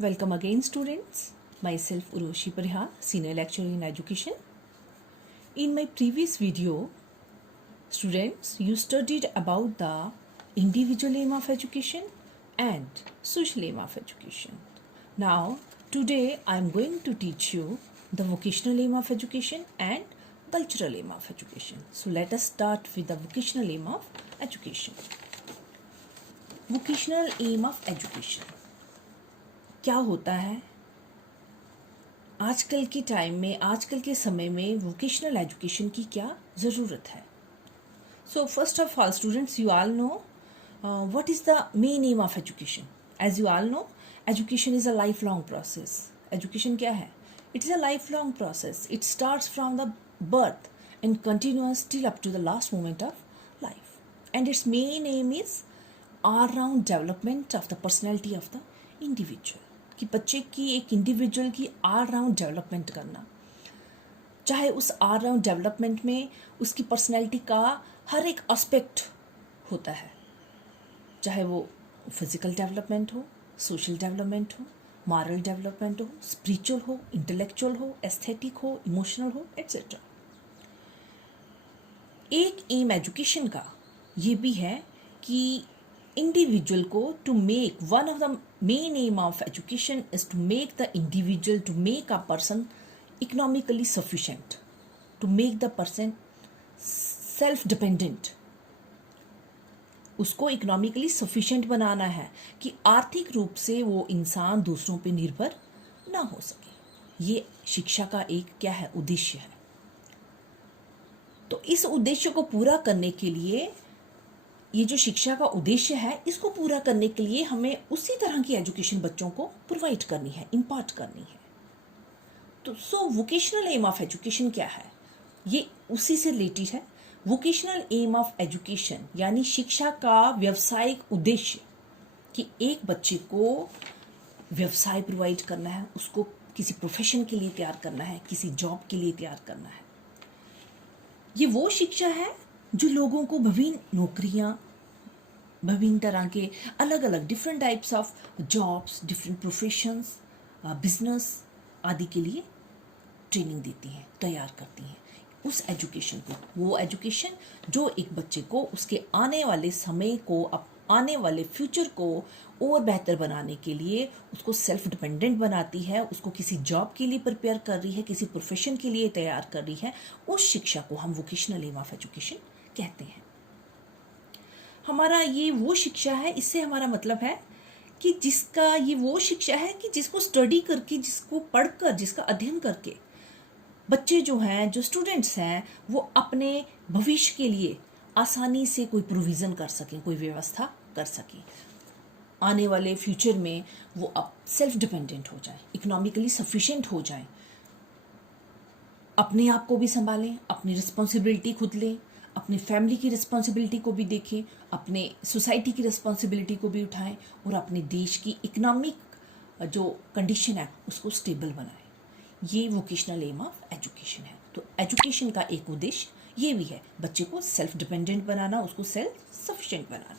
Welcome again, students. Myself Uroshi Parihar, Senior Lecturer in Education. In my previous video, students, you studied about the individual aim of education and social aim of education. Now, today I am going to teach you the vocational aim of education and cultural aim of education. So, let us start with the vocational aim of education. Vocational aim of education क्या होता है? आजकल के time में, आजकल के समय में वोकेशनल एजुकेशन की क्या ज़रूरत है? So first of all students, you all know what is the main aim of education. As you all know, education is a life long process. Education क्या है? It is a life long process. It starts from the birth and continuous till up to the last moment of life. And its main aim is all round development of the personality of the individual. कि बच्चे की, एक individual की all round development करना, चाहे उस all round development में उसकी पर्सनैलिटी का हर एक एस्पेक्ट होता है, चाहे वो फिजिकल डेवलपमेंट हो, सोशल डेवलपमेंट हो, मॉरल डेवलपमेंट हो, स्पिरिचुअल हो, इंटेलेक्चुअल हो, एस्थेटिक हो, इमोशनल हो, एट्सेट्रा. एक एम एजुकेशन का ये भी है कि individual को to make, one of the main aim of education is to make the individual, to make a person economically sufficient, to make the person self dependent. उसको economically sufficient बनाना है कि आर्थिक रूप से वो इंसान दूसरों पे निर्भर ना हो सके. ये शिक्षा का एक क्या है? उद्देश्य है. तो इस उद्देश्य को पूरा करने के लिए, ये जो शिक्षा का उद्देश्य है, इसको पूरा करने के लिए हमें उसी तरह की एजुकेशन बच्चों को प्रोवाइड करनी है, इम्पार्ट करनी है. तो वोकेशनल एम ऑफ एजुकेशन क्या है? ये उसी से रिलेटेड है. वोकेशनल एम ऑफ एजुकेशन यानी शिक्षा का व्यवसायिक उद्देश्य कि एक बच्चे को व्यवसाय प्रोवाइड करना है, उसको किसी प्रोफेशन के लिए तैयार करना है, किसी जॉब के लिए तैयार करना है. ये वो शिक्षा है जो लोगों को विभिन्न नौकरियां, विभिन्न तरह के अलग अलग different types of jobs, different professions, business आदि के लिए ट्रेनिंग देती हैं, तैयार करती हैं. उस एजुकेशन को, वो एजुकेशन जो एक बच्चे को उसके आने वाले समय को, आने वाले फ्यूचर को और बेहतर बनाने के लिए उसको सेल्फ डिपेंडेंट बनाती है, उसको किसी जॉब के लिए प्रिपेयर कर रही है, किसी प्रोफेशन के लिए तैयार कर रही है, उस शिक्षा को हम वोकेशनल एम ऑफ एजुकेशन कहते हैं. हमारा ये वो शिक्षा है, इससे हमारा मतलब है कि जिसका, ये वो शिक्षा है कि जिसको स्टडी करके, जिसको पढ़कर, जिसका अध्ययन करके बच्चे जो हैं, जो स्टूडेंट्स हैं, वो अपने भविष्य के लिए आसानी से कोई प्रोविज़न कर सकें, कोई व्यवस्था कर सकें. आने वाले फ्यूचर में वो अब सेल्फ डिपेंडेंट हो जाए, इकोनॉमिकली सफिशिएंट हो जाए, अपने आप को भी संभालें, अपनी रिस्पॉन्सिबिलिटी खुद लें, अपनी फैमिली की रिस्पॉन्सिबिलिटी को भी देखें, अपने सोसाइटी की रिस्पॉन्सिबिलिटी को भी उठाएं और अपने देश की इकोनॉमिक जो कंडीशन है उसको स्टेबल बनाएं. ये वोकेशनल एम ऑफ एजुकेशन है. तो एजुकेशन का एक उद्देश्य ये भी है, बच्चे को सेल्फ डिपेंडेंट बनाना, उसको सेल्फ सफिशिएंट बनाना.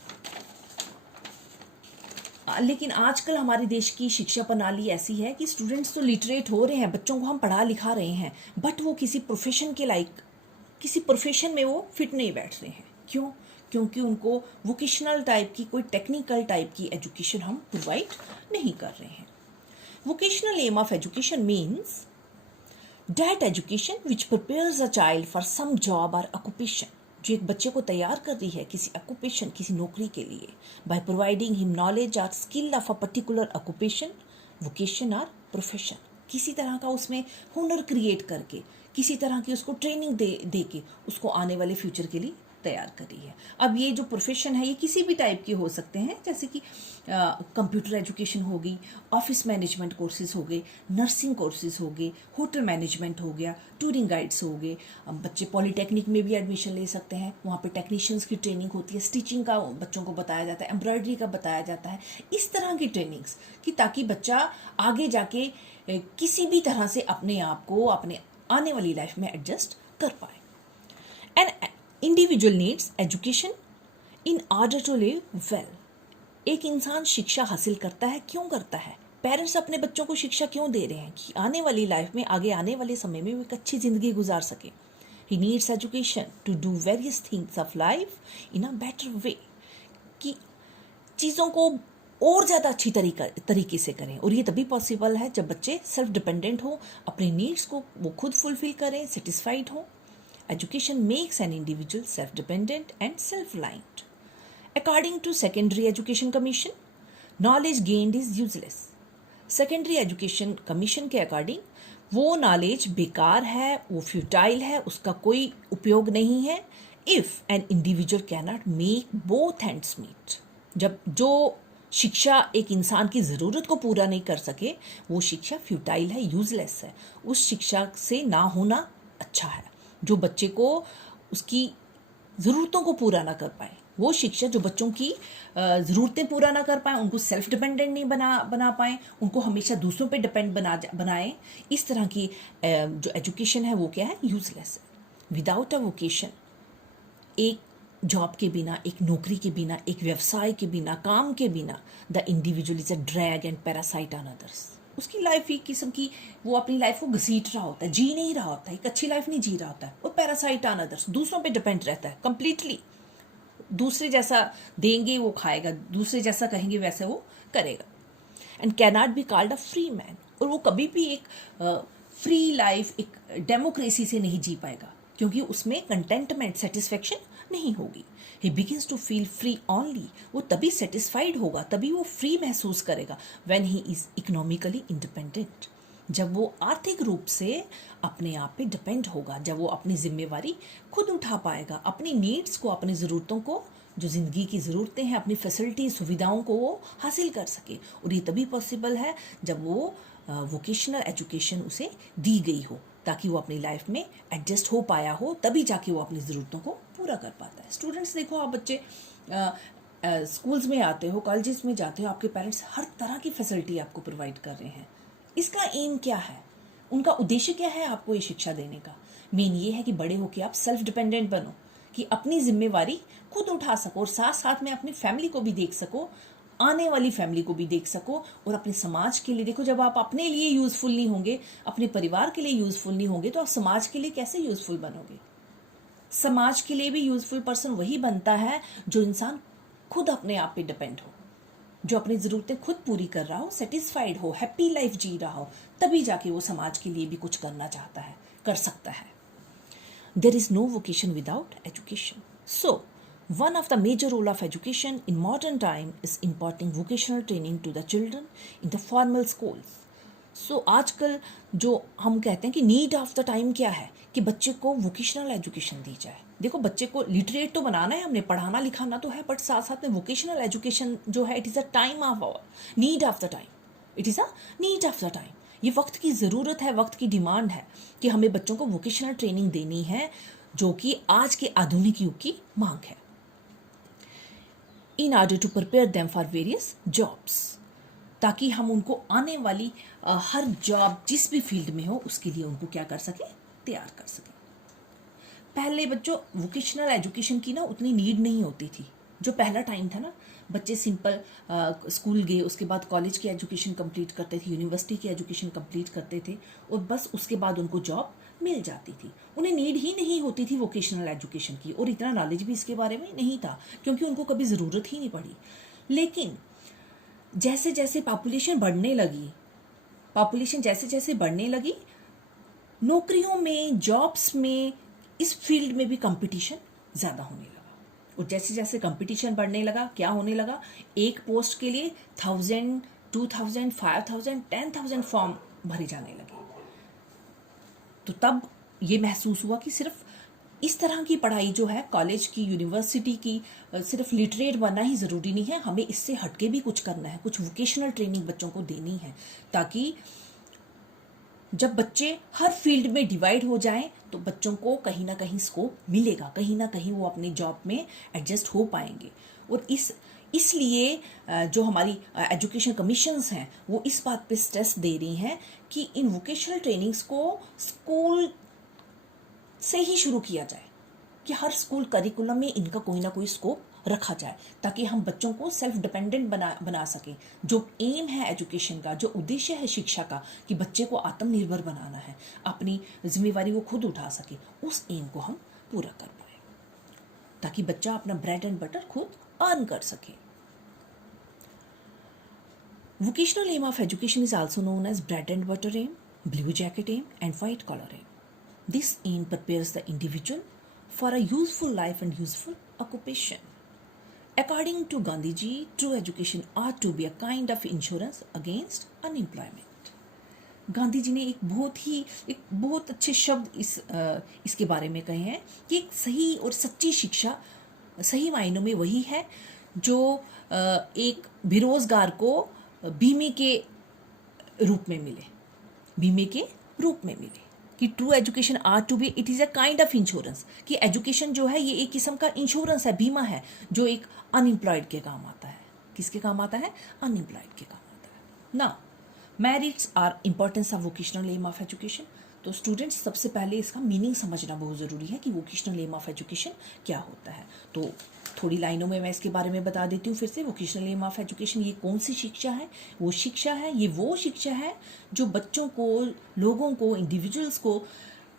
लेकिन आजकल हमारे देश की शिक्षा प्रणाली ऐसी है कि स्टूडेंट्स तो लिटरेट हो रहे हैं, बच्चों को हम पढ़ा लिखा रहे हैं, बट वो किसी प्रोफेशन के लायक, किसी प्रोफेशन में वो फिट नहीं बैठ रहे हैं. क्यों? क्योंकि उनको वोकेशनल टाइप की, कोई टेक्निकल टाइप की एजुकेशन हम प्रोवाइड नहीं कर रहे हैं. Vocational aim of education means that education which prepares a child for some job और ऑक्यूपेशन, जो एक बच्चे को तैयार कर रही है किसी ऑक्यूपेशन, किसी नौकरी के लिए, बाय प्रोवाइडिंग हिम नॉलेज और skill of a particular occupation, vocation और प्रोफेशन. किसी तरह का उसमें हुनर क्रिएट करके, किसी तरह की उसको ट्रेनिंग दे के उसको आने वाले फ्यूचर के लिए तैयार कर रही है. अब ये जो प्रोफेशन है, ये किसी भी टाइप के हो सकते हैं, जैसे कि कंप्यूटर एजुकेशन होगी, ऑफिस मैनेजमेंट कोर्सेज हो गए, नर्सिंग कोर्सेज हो गए, होटल मैनेजमेंट हो गया, टूरिंग गाइड्स हो गए. बच्चे पॉलीटेक्निक में भी एडमिशन ले सकते हैं, वहाँ पे टेक्नीशियंस की ट्रेनिंग होती है, स्टिचिंग का बच्चों को बताया जाता है, एम्ब्रॉयडरी का बताया जाता है. इस तरह की ट्रेनिंग्स कि ताकि बच्चा आगे जाके किसी भी तरह से अपने आप को, अपने आने वाली लाइफ में एडजस्ट कर पाए. And individual needs education in order to live well. एक इंसान शिक्षा हासिल करता है, क्यों करता है? पेरेंट्स अपने बच्चों को शिक्षा क्यों दे रहे हैं कि आने वाली लाइफ में, आगे आने वाले समय में वो एक अच्छी ज़िंदगी गुजार सके. He needs education to do various things of life in a better way, कि चीज़ों को और ज़्यादा अच्छी तरीके से करें. और ये तभी पॉसिबल है जब बच्चे सेल्फ डिपेंडेंट हो, अपने नीड्स को वो खुद फुलफिल करें, सेटिस्फाइड हो. Education makes an individual self dependent and self reliant. According to secondary education commission, knowledge gained is useless. Secondary education commission के अकॉर्डिंग वो नॉलेज बेकार है, वो फ्यूटाइल है, उसका कोई उपयोग नहीं है. If an individual can not make both hands meet. जब जो शिक्षा एक इंसान की ज़रूरत को पूरा नहीं कर सके, वो शिक्षा फ्यूटाइल है, यूजलेस है. उस शिक्षा से ना होना अच्छा है. जो बच्चे को उसकी ज़रूरतों को पूरा ना कर पाए, वो शिक्षा जो बच्चों की ज़रूरतें पूरा ना कर पाए, उनको सेल्फ डिपेंडेंट नहीं बना पाए, उनको हमेशा दूसरों पे डिपेंड बनाए, इस तरह की जो एजुकेशन है वो क्या है, यूजलेस है. विदाउट अ वोकेशन, एक जॉब के बिना, एक नौकरी के बिना, एक व्यवसाय के बिना, काम के बिना, the individual is a drag and parasite on others. उसकी लाइफ एक किस्म की, वो अपनी लाइफ को घसीट रहा होता है, जी नहीं रहा होता है, एक अच्छी लाइफ नहीं जी रहा होता है. वो पैरासाइट ऑन अदर्स, दूसरों पे डिपेंड रहता है कंप्लीटली. दूसरे जैसा देंगे वो खाएगा, दूसरे जैसा कहेंगे वैसे वो करेगा. And can not be called a free man. और वो कभी भी एक फ्री लाइफ, एक डेमोक्रेसी से नहीं जी पाएगा, क्योंकि उसमें कंटेंटमेंट, सेटिस्फेक्शन नहीं होगी. He begins to feel free only. वो तभी सेटिस्फाइड होगा, तभी वो फ्री महसूस करेगा when he is economically independent. जब वो आर्थिक रूप से अपने आप पे डिपेंड होगा, जब वो अपनी जिम्मेवारी खुद उठा पाएगा, अपनी नीड्स को, अपनी ज़रूरतों को, जो ज़िंदगी की ज़रूरतें हैं, अपनी फैसिलिटी, सुविधाओं को वो हासिल कर सके. और ये तभी पॉसिबल है जब वो वोकेशनल एजुकेशन उसे दी गई हो, ताकि वो अपनी लाइफ में एडजस्ट हो पाया हो, तभी जाके वो अपनी ज़रूरतों को पूरा कर पाता है. स्टूडेंट्स देखो, आप बच्चे स्कूल्स में आते हो, कॉलेजेस में जाते हो, आपके पेरेंट्स हर तरह की फैसिलिटी आपको प्रोवाइड कर रहे हैं. इसका एम क्या है, उनका उद्देश्य क्या है आपको ये शिक्षा देने का? मेन ये है कि बड़े होकर आप सेल्फ डिपेंडेंट बनो, कि अपनी जिम्मेवारी खुद उठा सको, और साथ साथ में अपनी फैमिली को भी देख सको, आने वाली फैमिली को भी देख सको, और अपने समाज के लिए देखो. जब आप अपने लिए यूज़फुल नहीं होंगे, अपने परिवार के लिए यूज़फुल नहीं होंगे, तो आप समाज के लिए कैसे यूज़फुल बनोगे? समाज के लिए भी यूज़फुल पर्सन वही बनता है जो इंसान खुद अपने आप पे डिपेंड हो, जो अपनी ज़रूरतें खुद पूरी कर रहा हो, सेटिस्फाइड हो, हैप्पी लाइफ जी रहा हो, तभी जाके वो समाज के लिए भी कुछ करना चाहता है, कर सकता है. There is no vocation without education. So, one of the major role of education in modern time is imparting vocational training to the children in the formal schools. So, आजकल जो हम कहते हैं कि नीड ऑफ द टाइम क्या है, कि बच्चे को वोकेशनल एजुकेशन दी जाए. देखो, बच्चे को लिटरेट तो बनाना है, हमने पढ़ाना लिखाना तो है, बट साथ साथ में वोकेशनल एजुकेशन जो है, it is a time of our need of the time. It is a need of the time. ये वक्त की ज़रूरत है, वक्त की डिमांड है कि हमें बच्चों को वोकेशनल ट्रेनिंग देनी है, जो कि आज के आधुनिक युग की मांग है. In order to prepare them for various jobs, ताकि हम उनको आने वाली हर जॉब जिस भी फील्ड में हो उसके लिए उनको क्या कर सके, तैयार कर सके. पहले बच्चों वोकेशनल एजुकेशन की ना उतनी नीड नहीं होती थी. जो पहला टाइम था ना, बच्चे सिंपल स्कूल गए, उसके बाद कॉलेज की एजुकेशन कंप्लीट करते थे, यूनिवर्सिटी की एजुकेशन कंप्लीट करते थे, और बस उसके बाद उनको जॉब मिल जाती थी. उन्हें नीड ही नहीं होती थी वोकेशनल एजुकेशन की, और इतना नॉलेज भी इसके बारे में नहीं था, क्योंकि उनको कभी ज़रूरत ही नहीं पड़ी. लेकिन जैसे जैसे पॉपुलेशन जैसे जैसे बढ़ने लगी, नौकरियों में, जॉब्स में, इस फील्ड में भी कंपटीशन ज़्यादा होने लगा. और जैसे जैसे कंपटीशन बढ़ने लगा, क्या होने लगा, एक पोस्ट के लिए 1000, 2000, 5000, 10,000 फॉर्म भरे जाने लगे. तो तब ये महसूस हुआ कि सिर्फ इस तरह की पढ़ाई जो है, कॉलेज की, यूनिवर्सिटी की, सिर्फ लिटरेट बनना ही ज़रूरी नहीं है, हमें इससे हटके भी कुछ करना है, कुछ वोकेशनल ट्रेनिंग बच्चों को देनी है, ताकि जब बच्चे हर फील्ड में डिवाइड हो जाएं तो बच्चों को कहीं ना कहीं स्कोप मिलेगा, कहीं ना कहीं वो अपने जॉब में एडजस्ट हो पाएंगे. और इसलिए जो हमारी एजुकेशन कमीशंस हैं वो इस बात पे स्ट्रेस दे रही हैं कि इन वोकेशनल ट्रेनिंग्स को स्कूल से ही शुरू किया जाए, कि हर स्कूल करिकुलम में इनका कोई ना कोई स्कोप रखा जाए ताकि हम बच्चों को सेल्फ डिपेंडेंट बना सकें। जो एम है एजुकेशन का, जो उद्देश्य है शिक्षा का कि बच्चे को आत्मनिर्भर बनाना है, अपनी जिम्मेवारी वो खुद उठा सके, उस एम को हम पूरा कर पाए ताकि बच्चा अपना ब्रेड एंड बटर खुद अर्न कर सके। Vocational aim of education is also known as bread and butter aim, blue jacket aim, and white collar aim. This aim prepares the individual for a useful life and useful occupation. According to Gandhiji, true education ought to be a kind of insurance against unemployment. Gandhi ji ने एक बहुत अच्छे शब्द इसके बारे में कहे हैं कि एक सही और सच्ची शिक्षा सही मायनों में वही है जो एक बेरोजगार को बीमे के रूप में मिले, बीमे के रूप में मिले। कि true education are to be, it is a kind of insurance, कि एजुकेशन जो है ये एक किस्म का इंश्योरेंस है, बीमा है, जो एक अनएम्प्लॉयड के काम आता है। किसके काम आता है? अनएम्प्लॉयड के काम आता है ना। Merits or importance of vocational aim of education. तो स्टूडेंट्स, सबसे पहले इसका मीनिंग समझना बहुत ज़रूरी है कि वोकेशनल एम ऑफ एजुकेशन क्या होता है। तो थोड़ी लाइनों में मैं इसके बारे में बता देती हूँ फिर से। वोकेशनल एम ऑफ एजुकेशन ये कौन सी शिक्षा है? वो शिक्षा है जो बच्चों को, लोगों को, इंडिविजुअल्स को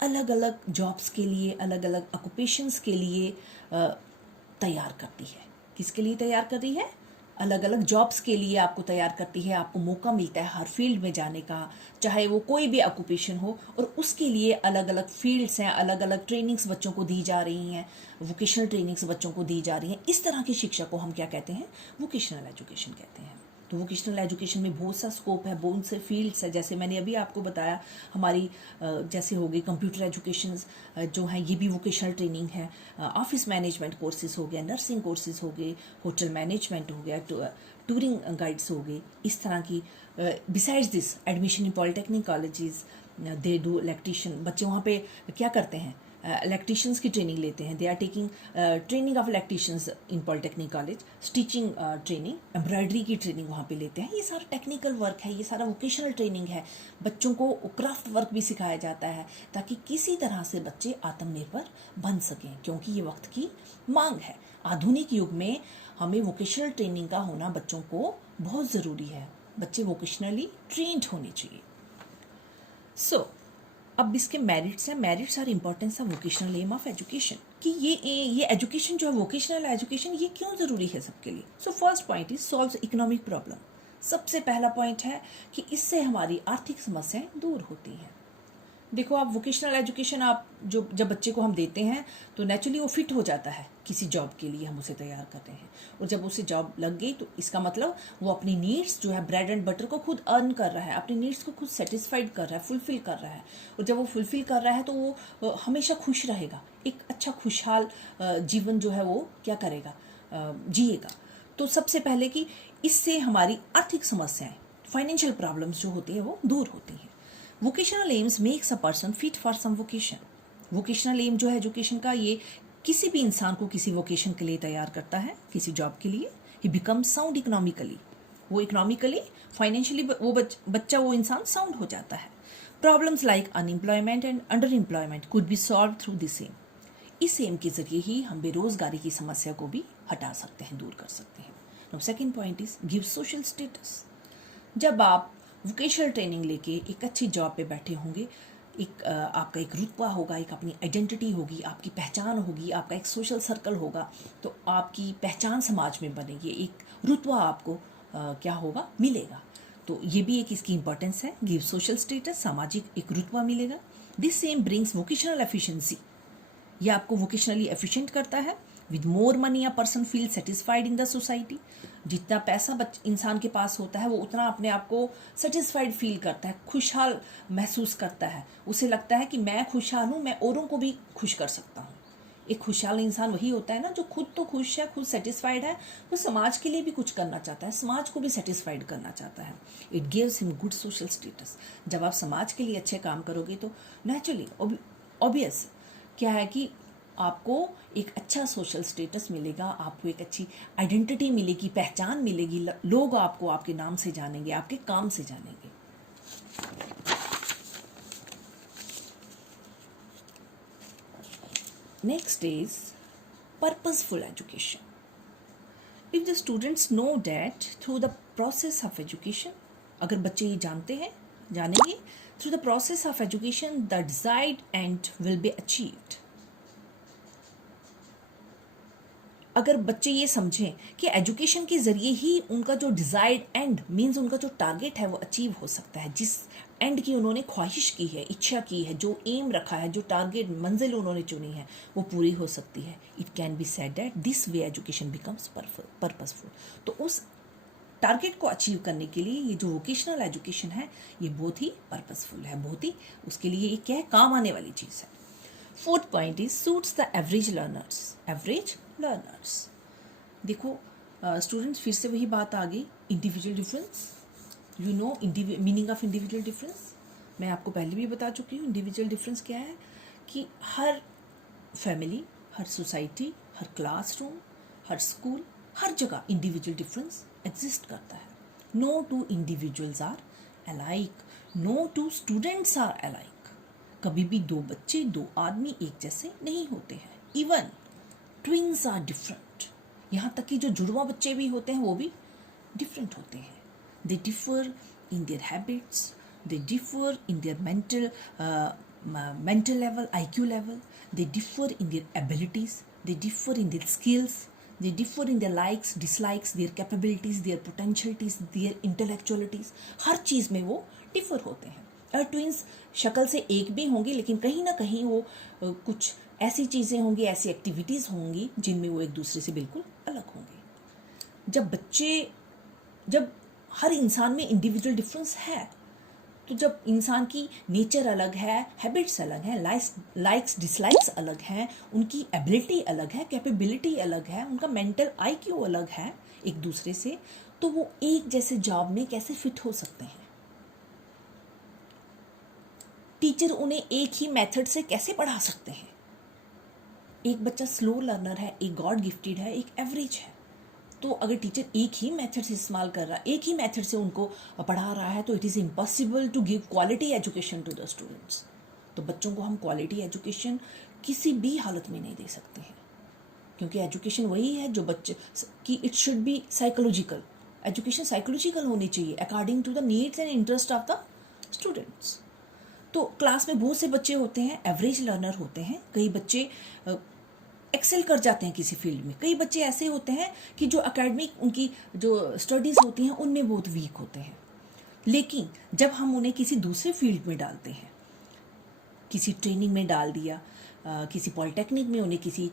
अलग अलग जॉब्स के लिए, अलग अलग ऑक्यूपेशंस के लिए तैयार करती है। किसके लिए तैयार कर रही है? अलग अलग जॉब्स के लिए आपको तैयार करती है। आपको मौका मिलता है हर फील्ड में जाने का, चाहे वो कोई भी ऑक्यूपेशन हो, और उसके लिए अलग अलग फील्ड्स हैं, अलग अलग ट्रेनिंग्स बच्चों को दी जा रही हैं, वोकेशनल ट्रेनिंग्स बच्चों को दी जा रही हैं। इस तरह की शिक्षा को हम क्या कहते हैं? वोकेशनल एजुकेशन कहते हैं। तो वोकेशनल एजुकेशन में बहुत सा स्कोप है, बहुत से फील्ड्स है। जैसे मैंने अभी आपको बताया, हमारी जैसे हो गई कंप्यूटर एजुकेशन जो है, ये भी वोकेशनल ट्रेनिंग है। ऑफिस मैनेजमेंट कोर्सेज हो गया, नर्सिंग कोर्सेज हो गए, होटल मैनेजमेंट हो गया, टूरिंग गाइड्स हो गए, इस तरह की। Besides this, admission in polytechnic colleges, they do electrician, बच्चे वहाँ पे क्या करते हैं? इलेक्ट्रिशियंस की ट्रेनिंग लेते हैं। They are taking training of electricians in polytechnic college, stitching training, embroidery की ट्रेनिंग वहाँ पे लेते हैं। ये सारा टेक्निकल वर्क है, ये सारा वोकेशनल ट्रेनिंग है। बच्चों को क्राफ्ट वर्क भी सिखाया जाता है ताकि किसी तरह से बच्चे आत्मनिर्भर बन सकें, क्योंकि ये वक्त की मांग है। आधुनिक युग में हमें वोकेशनल ट्रेनिंग का होना बच्चों को बहुत ज़रूरी है। बच्चे वोकेशनली ट्रेंड होने चाहिए। सो अब इसके मेरिट्स हैं। Merits or importance of vocational aim of education, कि ये एजुकेशन जो है, वोकेशनल एजुकेशन, ये क्यों ज़रूरी है सबके लिए। So first point is solves economic problem. सबसे पहला पॉइंट है कि इससे हमारी आर्थिक समस्याएं दूर होती हैं। देखो, आप वोकेशनल एजुकेशन आप जब बच्चे को हम देते हैं तो नेचुरली वो फिट हो जाता है किसी जॉब के लिए, हम उसे तैयार करते हैं। और जब उसे जॉब लग गई तो इसका मतलब वो अपनी नीड्स जो है, ब्रेड एंड बटर को खुद अर्न कर रहा है, अपनी नीड्स को खुद सेटिस्फाइड कर रहा है, फुलफिल कर रहा है। और जब वो फुलफिल कर रहा है तो वो हमेशा खुश रहेगा, एक अच्छा खुशहाल जीवन जो है वो क्या करेगा, जिएगा। तो सबसे पहले कि इससे हमारी आर्थिक समस्याएं, फाइनेंशियल प्रॉब्लम्स जो होती है वो दूर होती हैं। Vocational aims makes a person fit for some vocation. Vocational aim जो है एजुकेशन का, ये किसी भी इंसान को किसी वोकेशन के लिए तैयार करता है, किसी जॉब के लिए। ही बिकम साउंड इकोनॉमिकली, वो इकोनॉमिकली, फाइनेंशियली वो बच्चा, वो इंसान साउंड हो जाता है। Problems like unemployment and under employment could be solve through this aim. इस एम के जरिए ही हम बेरोजगारी की समस्या को भी हटा सकते हैं, दूर कर सकते हैं। Now second point is give social status. जब आप वोकेशनल ट्रेनिंग लेके एक अच्छी जॉब पे बैठे होंगे, एक आपका एक रुतबा होगा, एक अपनी आइडेंटिटी होगी, आपकी पहचान होगी, आपका एक सोशल सर्कल होगा, तो आपकी पहचान समाज में बनेगी, एक रुतबा आपको क्या होगा, मिलेगा। तो ये भी एक इसकी इंपॉर्टेंस है, गिव सोशल स्टेटस, सामाजिक एक रुतबा मिलेगा। This same brings vocational efficiency, ये आपको वोकेशनली एफिशिएंट करता है। With more money a person feel satisfied in the society. जितना पैसा इंसान के पास होता है वो उतना अपने आप को सेटिस्फाइड फील करता है, खुशहाल महसूस करता है। उसे लगता है कि मैं खुशहाल हूँ, मैं औरों को भी खुश कर सकता हूँ। एक खुशहाल इंसान वही होता है ना जो खुद तो खुश है, खुद सेटिस्फाइड है, वो समाज के लिए भी कुछ करना चाहता है, समाज को भी सेटिस्फाइड करना चाहता है। It gives him good social status. जब आप समाज के लिए अच्छे काम करोगे तो नेचुरली ऑब्वियस क्या है कि आपको एक अच्छा सोशल स्टेटस मिलेगा, आपको एक अच्छी आइडेंटिटी मिलेगी, पहचान मिलेगी, लोग आपको आपके नाम से जानेंगे, आपके काम से जानेंगे। Next is purposeful education. If the students know that through the process of education, अगर बच्चे ये जानेंगे through the process of education the desired and will be achieved. अगर बच्चे ये समझें कि एजुकेशन के ज़रिए ही उनका जो डिज़ायर्ड एंड मीन्स उनका जो टारगेट है वो अचीव हो सकता है, जिस एंड की उन्होंने ख्वाहिश की है, इच्छा की है, जो एम रखा है, जो टारगेट मंजिल उन्होंने चुनी है वो पूरी हो सकती है। It can be said that this way education becomes purposeful. तो उस टारगेट को अचीव करने के लिए ये जो वोकेशनल एजुकेशन है ये बहुत ही पर्पसफुल है, बहुत ही उसके लिए ये क्या है, काम आने वाली चीज़ है। Fourth point is suits the average learners. देखो स्टूडेंट्स, फिर से वही बात आ गई, individual difference. You know meaning of individual difference, मैं आपको पहले भी बता चुकी हूँ। इंडिविजुअल डिफरेंस क्या है कि हर फैमिली, हर सोसाइटी, हर क्लासरूम, हर स्कूल, हर जगह इंडिविजुअल डिफरेंस एग्जिस्ट करता है। No two individuals are alike, no two students are alike. कभी भी दो बच्चे, दो आदमी एक जैसे नहीं होते हैं। इवन ट्विंस आर डिफरेंट, यहाँ तक कि जो जुड़वा बच्चे भी होते हैं वो भी डिफरेंट होते हैं। They differ in their habits, they differ in their mental level, IQ level, they differ in their abilities, they differ in their skills, they differ in their likes, dislikes, their capabilities, their potentialities, their intellectualities। हर चीज़ में वो differ होते हैं। और twins शक्ल से एक भी होंगे लेकिन कहीं ना कहीं वो कुछ ऐसी चीज़ें होंगी, ऐसी एक्टिविटीज़ होंगी जिनमें वो एक दूसरे से बिल्कुल अलग होंगे। जब हर इंसान में इंडिविजुअल डिफरेंस है, तो जब इंसान की नेचर अलग है, हैबिट्स अलग हैं, लाइक्स डिसलाइक्स अलग हैं, उनकी एबिलिटी अलग है, कैपेबिलिटी अलग है, उनका मेंटल IQ अलग है एक दूसरे से, तो वो एक जैसे जॉब में कैसे फिट हो सकते हैं? टीचर उन्हें एक ही मेथड से कैसे पढ़ा सकते हैं? एक बच्चा स्लो लर्नर है, एक गॉड गिफ्टेड है, एक एवरेज है। तो अगर टीचर एक ही मेथड से इस्तेमाल कर रहा है, एक ही मेथड से उनको पढ़ा रहा है, तो it is impossible to give quality education to the students. तो बच्चों को हम क्वालिटी एजुकेशन किसी भी हालत में नहीं दे सकते हैं, क्योंकि एजुकेशन वही है जो बच्चे की, it should be psychological. Education psychological होनी चाहिए according to the needs and interest of the students. तो क्लास में बहुत से बच्चे होते हैं, एवरेज लर्नर होते हैं, कई बच्चे एक्सेल कर जाते हैं किसी फील्ड में, कई बच्चे ऐसे होते हैं कि जो एकेडमिक उनकी जो स्टडीज़ होती हैं उनमें बहुत वीक होते हैं। लेकिन जब हम उन्हें किसी दूसरे फील्ड में डालते हैं, किसी ट्रेनिंग में डाल दिया, किसी पॉलिटेक्निक में उन्हें किसी